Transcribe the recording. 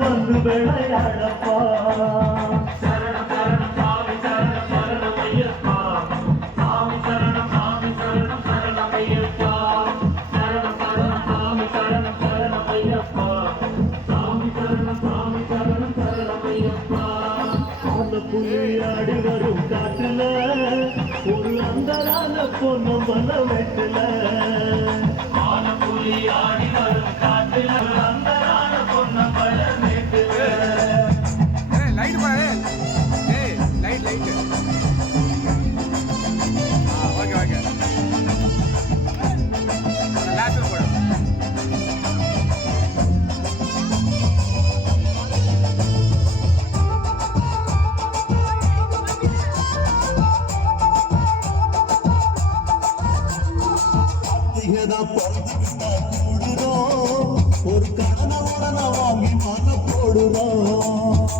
வந்து விளையாடப்பா புலியாடி வரும் காட்டுல ஒரு அந்தரான பொண்ணு மன வெட்டுல புலியாடி வரும் காட்டுல அந்தரான பொண்ணு மன வெட்டுல லைட் பாரு லைட் ஓகே ஓகே லாஸ்ட் போடு ஒரு கடனை உடனே வாங்கி மன போடுறோம்.